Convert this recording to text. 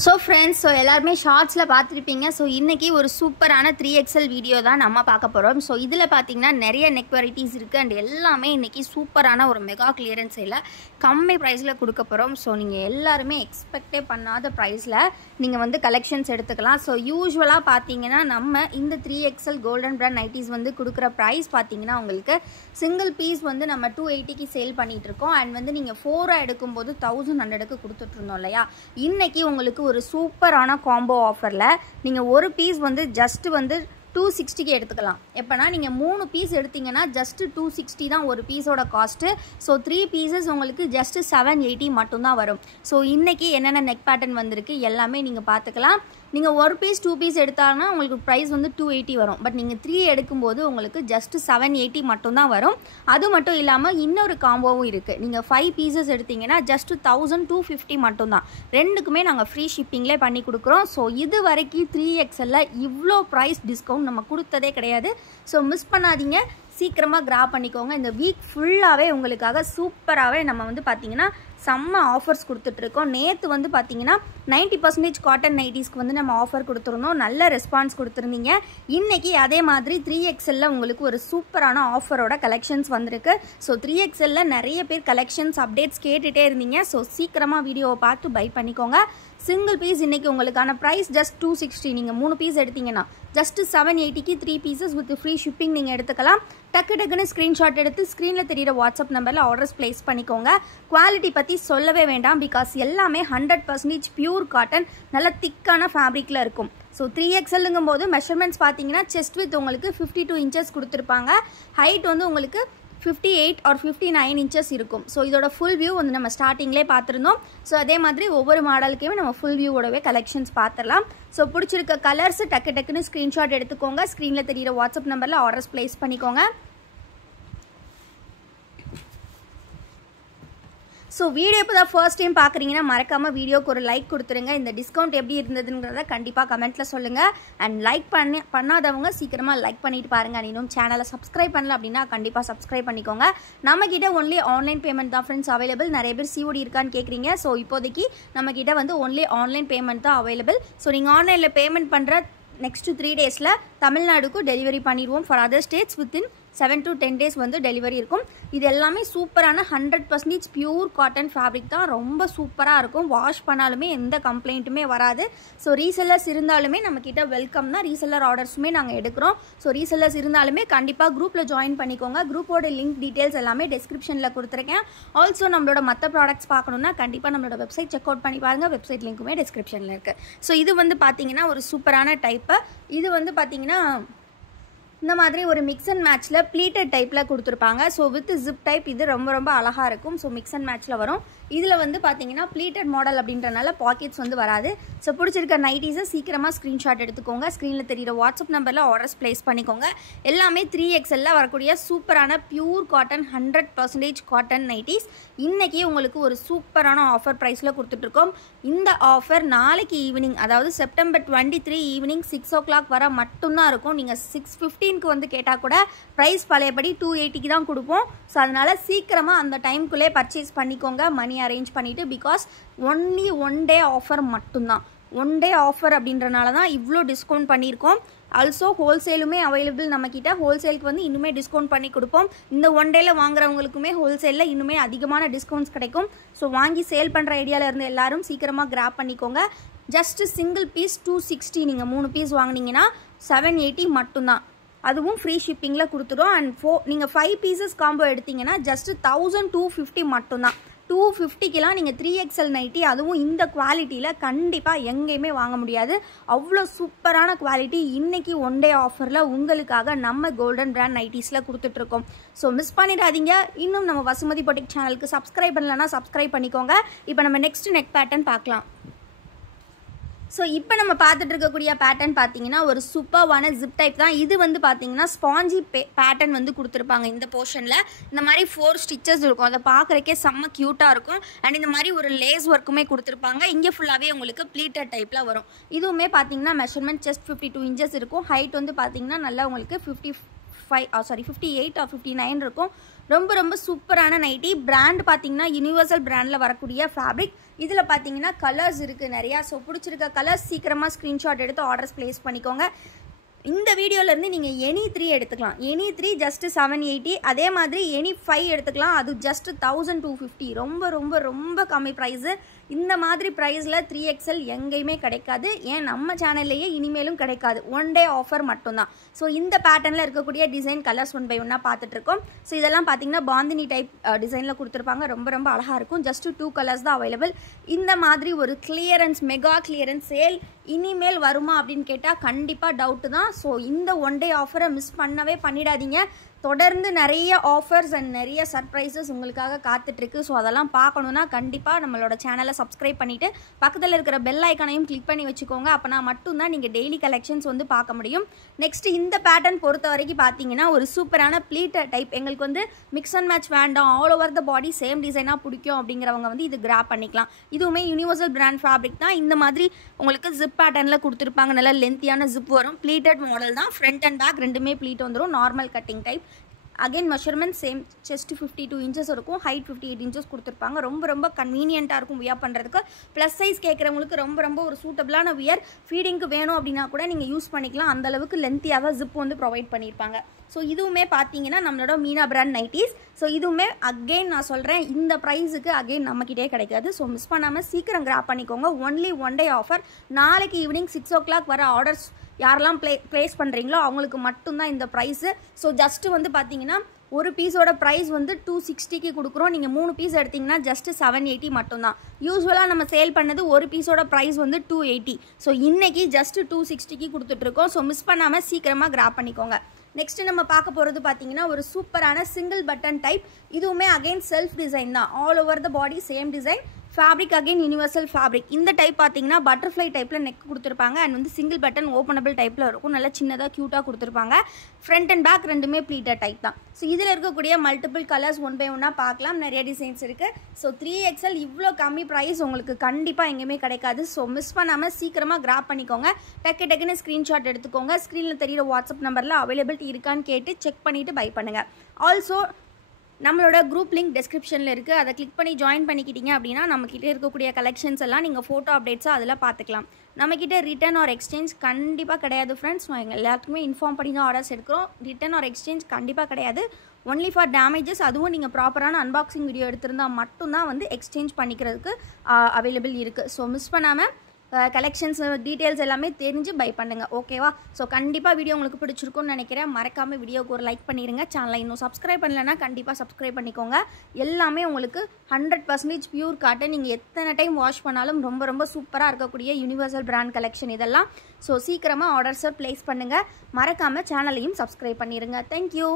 So friends, எல்லாருமே ஷார்ட்ஸ்ல பார்த்திருப்பீங்க. So இன்னைக்கு ஒரு சூப்பரான 3XL வீடியோ தான் நம்ம பார்க்க போகிறோம். ஸோ இதில் பார்த்தீங்கன்னா நிறைய நெக் வெரைட்டிஸ் இருக்குது அண்ட் எல்லாமே இன்னைக்கு சூப்பரான ஒரு மெகா கிளியரன்ஸ் சேலில் கம்மி ப்ரைஸில் கொடுக்க போகிறோம். ஸோ நீங்கள் எல்லாருமே எக்ஸ்பெக்டே பண்ணாத ப்ரைஸில் நீங்கள் வந்து கலெக்ஷன்ஸ் எடுத்துக்கலாம். ஸோ யூஸ்வலாக பார்த்தீங்கன்னா நம்ம இந்த 3XL கோல்டன் பிராண்ட் நைட்டிஸ் வந்து கொடுக்குற ப்ரைஸ் பார்த்தீங்கன்னா உங்களுக்கு சிங்கிள் பீஸ் வந்து நம்ம 280க்கு சேல் பண்ணிகிட்டு இருக்கோம். அண்ட் வந்து நீங்கள் 4 எடுக்கும்போது 1100க்கு கொடுத்துட்ருந்தோம் இல்லையா. இன்னைக்கு உங்களுக்கு ஒரு சூப்பரான காம்போ ஆஃபரில் நீங்கள் ஒரு பீஸ் வந்து ஜஸ்ட் வந்து 260க்கு எடுத்துக்கலாம். எப்போனா நீங்கள் 3 பீஸ் எடுத்தீங்கன்னா ஜஸ்ட்டு 260 தான் ஒரு பீஸோட காஸ்ட்டு. ஸோ 3 பீசஸ் உங்களுக்கு ஜஸ்ட்டு 780 மட்டும்தான் வரும். ஸோ இன்றைக்கி என்னென்ன நெக் பேட்டர்ன் வந்திருக்கு எல்லாமே நீங்கள் பார்த்துக்கலாம். நீங்கள் ஒரு பீஸ் 2 பீஸ் எடுத்தாங்கன்னா உங்களுக்கு ப்ரைஸ் வந்து 280 வரும். பட் நீங்கள் 3 எடுக்கும்போது உங்களுக்கு ஜஸ்ட்டு 780 மட்டும்தான் வரும். அது மட்டும் இல்லாமல் இன்னொரு காம்போவும் இருக்குது. நீங்கள் 5 பீசஸ் எடுத்தீங்கன்னா ஜஸ்ட்டு 1250 மட்டும்தான். ரெண்டுக்குமே நாங்கள் ஃப்ரீ ஷிப்பிங்லேயே பண்ணி கொடுக்குறோம். ஸோ இது வரைக்கும் 3XL இவ்வளோ ப்ரைஸ் டிஸ்கவுண்ட் நம்ம கொடுத்ததே கிடையாது. ஸோ மிஸ் பண்ணாதீங்க, சீக்கிரமாக கிராப் பண்ணிக்கோங்க. இந்த வீக் ஃபுல்லாகவே உங்களுக்காக சூப்பராகவே நம்ம வந்து பார்த்திங்கன்னா செம்ம ஆஃபர்ஸ் கொடுத்துட்ருக்கோம். நேற்று வந்து பார்த்திங்கன்னா 90% காட்டன் நைட்டிஸ்க்கு வந்து நம்ம ஆஃபர் கொடுத்துருந்தோம். நல்ல ரெஸ்பான்ஸ் கொடுத்துருந்தீங்க. இன்றைக்கி அதே மாதிரி 3XL உங்களுக்கு ஒரு சூப்பரான ஆஃபரோட கலெக்ஷன்ஸ் வந்திருக்கு. ஸோ 3XL நிறைய பேர் கலெக்ஷன்ஸ் அப்டேட்ஸ் கேட்டுகிட்டே இருந்தீங்க. ஸோ சீக்கிரமாக வீடியோவை பார்த்து பை பண்ணிக்கோங்க. சிங்கிள் பீஸ் இன்றைக்கி உங்களுக்கான ப்ரைஸ் ஜஸ்ட் 260. நீங்கள் 3 பீஸ் எடுத்தீங்கன்னா ஜஸ்ட்டு 780க்கு 3 பீசஸ் வித் ஃப்ரீ ஷிப்பிங் நீங்கள் எடுத்துக்கலாம். டக்குன்னு ஸ்க்ரீன்ஷாட் எடுத்து ஸ்க்ரீனில் தெரியிற வாட்ஸ்அப் நம்பரில் ஆர்டர்ஸ் ப்ளேஸ் பண்ணிக்கோங்க. குவாலிட்டி பற்றி சொல்லவே வேண்டாம். பிகாஸ் எல்லாமே 100% பியூர் காட்டன், நல்ல திக்கான ஃபேப்ரிக்கில் இருக்கும். ஸோ 3XLங்கும் போது மெஷர்மெண்ட்ஸ் பார்த்தீங்கன்னா செஸ்ட் வித் உங்களுக்கு 52 இன்ச்சஸ் கொடுத்துருப்பாங்க. ஹைட் வந்து உங்களுக்கு 58 or 59 இன்ச்சஸ் இருக்கும். ஸோ இதோட ஃபுல் வியூ வந்து நம்ம ஸ்டார்டிங்லேயே பார்த்துருந்தோம். ஸோ அதே மாதிரி ஒவ்வொரு மாடலுக்குமே நம்ம ஃபுல் வியூவோடவே கலெக்ஷன்ஸ் பார்த்துடலாம். ஸோ பிடிச்சிருக்க கலர்ஸ் டக்குன்னு ஸ்க்ரீன்ஷாட் எடுத்துக்கோங்க. ஸ்க்ரீனில் தெரியிற வாட்ஸ்அப் நம்பரில் ஆர்டர்ஸ் ப்ளேஸ் பண்ணிக்கோங்க. ஸோ வீடியோ இப்போ தான் ஃபர்ஸ்ட் டைம் பார்க்குறீங்கன்னா மறக்காமல் வீடியோக்கு ஒரு லைக் கொடுத்துருங்க. இந்த டிஸ்கவுண்ட் எப்படி இருந்ததுங்கிறத கண்டிப்பாக கமெண்ட்டில் சொல்லுங்கள். அண்ட் லைக் பண்ணாதவங்க சீக்கிரமாக லைக் பண்ணிட்டு பாருங்கள். இன்னும் சேனலை சப்ஸ்கிரைப் பண்ணல அப்படின்னா கண்டிப்பாக சப்ஸ்கிரைப் பண்ணிக்கோங்க. நம்மக்கிட்ட ஒன்லி ஆன்லைன் பேமெண்ட் தான் ஃப்ரெண்ட்ஸ் அவைலபிள். நிறைய பேர் COD இருக்கான்னு கேட்குறீங்க. ஸோ இப்போதைக்கு நம்மக்கிட்ட வந்து ஒன்லி ஆன்லைன் பேமெண்ட் தான் அவைலபிள். ஸோ நீங்கள் ஆன்லைனில் பேமெண்ட் பண்ணுற நெக்ஸ்ட்டு 3 டேஸில் தமிழ்நாடுக்கு டெலிவரி பண்ணிடுவோம். For other states within 7 to 10 days வந்து டெலிவரி இருக்கும். இது எல்லாமே சூப்பரான 100% பியூர் காட்டன் ஃபேப்ரிக் தான். ரொம்ப சூப்பராக இருக்கும். வாஷ் பண்ணாலுமே எந்த கம்ப்ளைண்ட்டுமே வராது. ஸோ ரீசெல்லர்ஸ் இருந்தாலுமே நம்மக்கிட்ட வெல்கம் தான். ரீசெல்லர் ஆர்டர்ஸுமே நாங்கள் எடுக்கிறோம். ஸோ ரீசெல்லர்ஸ் இருந்தாலுமே கண்டிப்பாக குரூப்பில் ஜாயின் பண்ணிக்கோங்க. குரூப்போட லிங்க் டீட்டெயில்ஸ் எல்லாமே டிஸ்கிரிப்ஷனில் கொடுத்துருக்கேன். ஆல்சோ நம்மளோட மற்ற ப்ராடக்ட்ஸ் பார்க்கணுன்னா கண்டிப்பாக நம்மளோட வெப்சைட் செக் அவுட் பண்ணி பாருங்கள். வெப்சைட் லிங்க்குமே டிஸ்கிரிப்ஷனில் இருக்குது. ஸோ இது வந்து பார்த்தீங்கன்னா ஒரு சூப்பரான டைப்பு. இது வந்து பார்த்தீங்கன்னா இந்த மாதிரி ஒரு மிக்ஸ் அண்ட் மேட்ச்சில் ப்ளீட்டட் டைப்பில் கொடுத்துருப்பாங்க. ஸோ வித் ஜிப் டைப் இது ரொம்ப அழகாக இருக்கும். ஸோ மிக்ஸ் அண்ட் மேட்ச்சில் வரும். இதில் வந்து பார்த்தீங்கன்னா ப்ளீட்டட் மாடல் அப்படின்றனால பாக்கெட்ஸ் வந்து வராது. ஸோ பிடிச்சிருக்க நைட்டிஸை சீக்கிரமாக ஸ்க்ரீன்ஷாட் எடுத்துக்கோங்க. ஸ்க்ரீனில் தெரியிற வாட்ஸ்அப் நம்பரில் ஆர்டர்ஸ் ப்ளேஸ் பண்ணிக்கோங்க. எல்லாமே 3XL வரக்கூடிய சூப்பரான பியூர் காட்டன் 100% காட்டன் நைட்டிஸ் இன்றைக்கி உங்களுக்கு ஒரு சூப்பரான ஆஃபர் ப்ரைஸில் கொடுத்துட்ருக்கோம். இந்த ஆஃபர் நாளைக்கு ஈவினிங், அதாவது செப்டம்பர் 23 ஈவினிங் 6 o'clock வர மட்டும்தான் இருக்கும். நீங்கள் 6:15க்கு வந்து கேட்டால் கூட ப்ரைஸ் பழையபடி 280க்கு தான் கொடுப்போம். ஸோ அதனால் சீக்கிரமாக அந்த டைம்குள்ளே பர்ச்சேஸ் பண்ணிக்கோங்க. மணி அரேஞ்ச் பண்ணிவிட்டு. பிகாஸ் ஒன்லி 1 day ஆஃபர் மட்டும்தான். 1 day ஆஃபர் அப்படின்றனால தான் இவ்வளோ டிஸ்கவுண்ட் பண்ணியிருக்கோம். ஆல்சோ ஹோல்சேலுமே அவைலபிள் நம்மக்கிட்ட. ஹோல்சேலுக்கு வந்து இன்னுமே டிஸ்கவுண்ட் பண்ணி கொடுப்போம். இந்த 1 dayல வாங்குறவங்களுக்குமே ஹோல்சேலில் இன்னுமே அதிகமான டிஸ்கவுண்ட்ஸ் கிடைக்கும். ஸோ வாங்கி சேல் பண்ணுற ஐடியாவில் இருந்து எல்லாரும் சீக்கிரமாக கிராப் பண்ணிக்கோங்க. Just single piece 260. நீங்கள் 3 பீஸ் வாங்கினீங்கன்னா 780 மட்டும்தான். அதுவும் ஃப்ரீ ஷிப்பிங்கில் கொடுத்துடும். அண்ட் நீங்கள் 5 பீசஸ் காம்போ எடுத்தீங்கன்னா ஜஸ்ட்டு 1250 மட்டும்தான். 250க்கெலாம் நீங்கள் 3XL நைட்டி, அதுவும் இந்த குவாலிட்டியில் கண்டிப்பாக எங்கேயுமே வாங்க முடியாது. அவ்வளோ சூப்பரான குவாலிட்டி இன்றைக்கி 1 day ஆஃபரில் உங்களுக்காக நம்ம கோல்டன் பிராண்ட் நைட்டிஸில் கொடுத்துட்ருக்கோம். ஸோ மிஸ் பண்ணிடாதீங்க. இன்னும் நம்ம வசுமதி பொட்டிக் சேனலுக்கு சப்ஸ்கிரைப் பண்ணலன்னா சப்ஸ்கிரைப் பண்ணிக்கோங்க. இப்போ நம்ம நெக்ஸ்ட் நெக் பேட்டர்ன் பார்க்கலாம். ஸோ இப்போ நம்ம பார்த்துட்டு இருக்கக்கூடிய பேட்டர்ன் பார்த்தீங்கன்னா ஒரு சூப்பரான ஜிப் டைப் தான். இது வந்து பார்த்தீங்கன்னா ஸ்பாஞ்சி பேட்டர்ன் வந்து கொடுத்துருப்பாங்க. இந்த போர்ஷனில் இந்த மாதிரி 4 ஸ்டிச்சஸ் இருக்கும். அதை பார்க்குறக்கே செம்ம க்யூட்டாக இருக்கும். அண்ட் இந்த மாதிரி ஒரு லேஸ் ஒர்க்குமே கொடுத்துருப்பாங்க. இங்கே ஃபுல்லாகவே உங்களுக்கு ப்ளீட்டட் டைப்பில் வரும். இதுவுமே பார்த்தீங்கன்னா மெஷர்மெண்ட் செஸ்ட் 52 இன்ச்சஸ் இருக்கும். ஹைட் வந்து பார்த்தீங்கன்னா நல்லா உங்களுக்கு 58 or 59 இருக்கும். ரொம்ப சூப்பரான நைட்டி. பிராண்ட் பார்த்தீங்கன்னா யுனிவர்சல் பிராண்டில் வரக்கூடிய ஃபேப்ரிக். இதில் பார்த்தீங்கன்னா கலர்ஸ் இருக்குது நிறையா. ஸோ பிடிச்சிருக்க கலர்ஸ் சீக்கிரமாக ஸ்க்ரீன்ஷாட் எடுத்து ஆர்டர்ஸ் ப்ளேஸ் பண்ணிக்கோங்க. இந்த வீடியோலேருந்து நீங்கள் எனி 3 எடுத்துக்கலாம். Any 3 just 780. அதே மாதிரி எனி 5 எடுத்துக்கலாம். அது ஜஸ்ட்டு 1250. ரொம்ப ரொம்ப ரொம்ப கம்மி ப்ரைஸு. இந்த மாதிரி ப்ரைஸில் 3XL எங்கேயுமே கிடைக்காது. ஏன் நம்ம சேனல்லையே இனிமேலும் கிடைக்காது. ஒன் டே ஆஃபர் மட்டும்தான். ஸோ இந்த பேட்டர்னில் இருக்கக்கூடிய டிசைன் கலர்ஸ் 1 by 1 பார்த்துட்ருக்கோம். ஸோ இதெல்லாம் பார்த்தீங்கன்னா பாந்தினி டைப் டிசைனில் கொடுத்துருப்பாங்க. ரொம்ப ரொம்ப அழகாக இருக்கும். ஜஸ்ட்டு 2 கலர்ஸ் தான் அவைலபிள். இந்த மாதிரி ஒரு கிளியரன்ஸ் மெகா கிளியரன்ஸ் சேல் இனிமேல் வருமா அப்படின்னு கேட்டால் கண்டிப்பாக டவுட்டு தான். ஸோ இந்த ஒன் டே ஆஃபரை மிஸ் பண்ணவே பண்ணிடாதீங்க. தொடர்ந்து நிறைய ஆஃபர்ஸ் அண்ட் நிறைய சர்ப்ரைசஸ் உங்களுக்காக காத்துட்ருக்கு. ஸோ அதெல்லாம் பார்க்கணுன்னா கண்டிப்பாக நம்மளோட சேனலை சப்ஸ்கிரைப் பண்ணிவிட்டு பக்கத்தில் இருக்கிற பெல் ஐக்கானையும் கிளிக் பண்ணி வச்சுக்கோங்க. அப்போனா மட்டும்தான் நீங்கள் டெய்லி கலெக்ஷன்ஸ் வந்து பார்க்க முடியும். நெக்ஸ்ட்டு இந்த பேட்டர்ன் பொறுத்த வரைக்கும் பார்த்தீங்கன்னா ஒரு சூப்பரான ப்ளீட்டர் டைப். எங்களுக்கு வந்து மிக்ஸ் அண்ட் மேட்ச் வேண்டாம், all over the body same டிசைனாக பிடிக்கும் அப்படிங்கிறவங்க வந்து இது கிராப் பண்ணிக்கலாம். இதுவுமே யூனிவர்சல் பிராண்ட் ஃபேப்ரிக் தான். இந்த மாதிரி உங்களுக்கு ஜிப் பேட்டர்னில் கொடுத்துருப்பாங்க. நல்லா லென்த்தியான ஜிப் வரும். ப்ளீட்டட் மாடல் தான். ஃப்ரண்ட் அண்ட் பேக் ரெண்டுமே ப்ளீட் வந்துடும். Normal cutting type. Again measurement same. Chest 52 inches இருக்கும். ஹைட் 58 inches கொடுத்துருப்பாங்க. ரொம்ப ரொம்ப கன்வீனியண்ட்டாக இருக்கும் வியர் பண்ணுறதுக்கு. ப்ளஸ் சைஸ் கேட்குறவங்களுக்கு ரொம்ப ரொம்ப ஒரு சூட்டபிளான வியர். ஃபீடிங்க்கு வேணும் அப்படின்னா கூட நீங்கள் யூஸ் பண்ணிக்கலாம். அந்தளவுக்கு லென்த்தியாக ஜிப் வந்து ப்ரொவைட் பண்ணியிருப்பாங்க. ஸோ இதுவுமே பார்த்தீங்கன்னா நம்மளோட மீனா பிராண்ட் நைட்டிஸ். ஸோ இதுவுமே அகெயின் நான் சொல்கிறேன், இந்த ப்ரைஸுக்கு அகெயின் நம்மக்கிட்டே கிடைக்காது. ஸோ மிஸ் பண்ணாமல் சீக்கிரம் கிராப் பண்ணிக்கோங்க. Only one day offer. நாளைக்கு ஈவினிங் 6 o'clock வர ஆர்டர்ஸ் யாரெல்லாம் ப்ளேஸ் பண்ணுறீங்களோ அவங்களுக்கு மட்டும்தான் இந்த ப்ரைஸு. ஸோ ஜஸ்ட்டு வந்து பார்த்தீங்கன்னா ஒரு பீஸோட ப்ரைஸ் வந்து 260க்கு கொடுக்குறோம். நீங்கள் 3 பீஸ் எடுத்திங்கன்னா ஜஸ்ட்டு 780 மட்டும்தான். யூஸ்வலாக நம்ம சேல் பண்ணது ஒரு பீஸோட ப்ரைஸ் வந்து 280. ஸோ இன்றைக்கி ஜஸ்ட்டு 260க்கு கொடுத்துட்ருக்கோம். ஸோ மிஸ் பண்ணாமல் சீக்கிரமாக கிராப் பண்ணிக்கோங்க. நெக்ஸ்ட்டு நம்ம பார்க்க போகிறது பார்த்தீங்கன்னா ஒரு சூப்பரான சிங்கிள் பட்டன் டைப். இதுவுமே அகெயின் செல்ஃப் டிசைன் தான். All over the body same design. Fabric again universal fabric. இந்த டைப் பார்த்தீங்கன்னா பட்டர்ஃப்ளை டைப்பில் நெக் கொடுத்துருப்பாங்க. அண்ட் வந்து சிங்கிள் பட்டன் ஓப்பனபிள் டைப்பில் இருக்கும். நல்லா சின்னதாக க்யூட்டாக கொடுத்துருப்பாங்க. ஃப்ரண்ட் அண்ட் பேக் ரெண்டுமே ப்ளீட்டட் டைப் தான். ஸோ இதில் இருக்கக்கூடிய மல்டிபிள் கலர்ஸ் 1 by 1 பார்க்கலாம். நிறைய டிசைன்ஸ் இருக்குது. ஸோ 3XL இவ்வளோ கம்மி ப்ரைஸ் உங்களுக்கு கண்டிப்பாக எங்கேயுமே கிடைக்காது. ஸோ மிஸ் பண்ணாமல் சீக்கிரமாக கிராப் பண்ணிக்கோங்க. டக்குன்னு ஸ்க்ரீன்ஷாட் எடுத்துக்கோங்க. ஸ்க்ரீனில் தெரியிற வாட்ஸ்அப் நம்பரில் அவைலபிலிட்டி இருக்கான்னு கேட்டு செக் பண்ணிவிட்டு பை பண்ணுங்கள். ஆல்சோ நம்மளோட குரூப் லிங்க் டிஸ்கிரிப்ஷனில் இருக்குது. அதை கிளிக் பண்ணி ஜாயின் பண்ணிக்கிட்டீங்க அப்படின்னா நம்மக்கிட்ட இருக்கக்கூடிய கலெக்ஷன்ஸ் எல்லாம் நீங்கள் ஃபோட்டோ அப்டேட்ஸாக அதில் பார்த்துக்கலாம். நம்மக்கிட்ட ரிட்டன் ஆர் எக்ஸ்சேஞ்ச் கண்டிப்பாக கிடையாது ஃப்ரெண்ட்ஸ். நான் எங்கள் எல்லாத்துக்குமே இன்ஃபார்ம் பண்ணி தான் ஆர்டர்ஸ் எடுக்கிறோம். ரிட்டன் ஆர் எக்ஸ்சேஞ்ச் கண்டிப்பாக கிடையாது. Only for damages. அதுவும் நீங்கள் ப்ராப்பரான அன்பாக்சிங் வீடியோ எடுத்திருந்தால் மட்டும்தான் வந்து எக்ஸ்சேஞ்ச் பண்ணிக்கிறதுக்கு அவைலபிள் இருக்குது. ஸோ மிஸ் பண்ணாமல் கலெக்ஷன்ஸ் டீட்டெயில்ஸ் எல்லாமே தெரிஞ்சு பை பண்ணுங்கள். ஓகேவா? ஸோ கண்டிப்பாக வீடியோ உங்களுக்கு பிடிச்சிருக்கும்னு நினைக்கிறேன். மறக்காமல் வீடியோக்கு ஒரு லைக் பண்ணிடுங்க. சேனலை இன்னும் சப்ஸ்கிரைப் பண்ணலைன்னா கண்டிப்பாக சப்ஸ்கிரைப் பண்ணிக்கோங்க. எல்லாமே உங்களுக்கு 100% பியூர் காட்டன். நீங்கள் எத்தனை டைம் வாஷ் பண்ணாலும் ரொம்ப ரொம்ப சூப்பராக இருக்கக்கூடிய யூனிவர்சல் பிராண்ட் கலெக்ஷன் இதெல்லாம். ஸோ சீக்கிரமாக ஆர்டர்ஸை ப்ளேஸ் பண்ணுங்கள். மறக்காமல் சேனலையும் சப்ஸ்கிரைப் பண்ணிடுங்க. தேங்க்யூ.